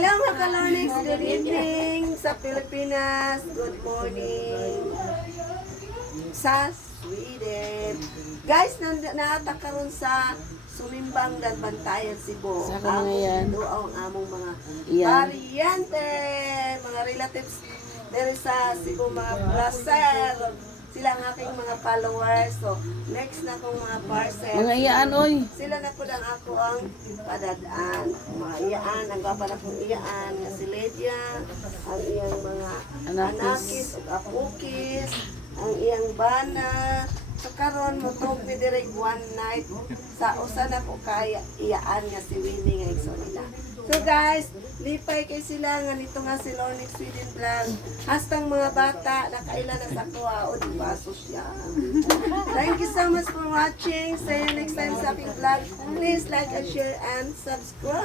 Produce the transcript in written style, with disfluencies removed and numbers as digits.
Hello mga kalonix, good evening sa Pilipinas, good morning sa Sweden. Guys, naata karon sa Sumimbang dan Bantayan, Cebu. Sa mga yan. Ang among mga Yan. pariente, mga relatives dari sa Cebu, mga placer. Sila ang aking mga followers. So, next na kong mga parcel. Mga iyaan, oy. Sila na po lang ako ang padadaan. Mga iyaan, ang gapa na kong iyaan, nga si Lydia, ang iyang mga anakis, o apukis, ang iyang bana. So karon mo tong pidirig one night sa usa na ko kaya iyaan nga si Winnie nga igsoon. So guys, lipay kay sila nga nito nga si Lornix Sweden Vlog. Hastang mga bata nakaila na sa kuha o di ba sosyal. Thank you so much for watching. See you next time sa aking vlog. Please like and share and subscribe.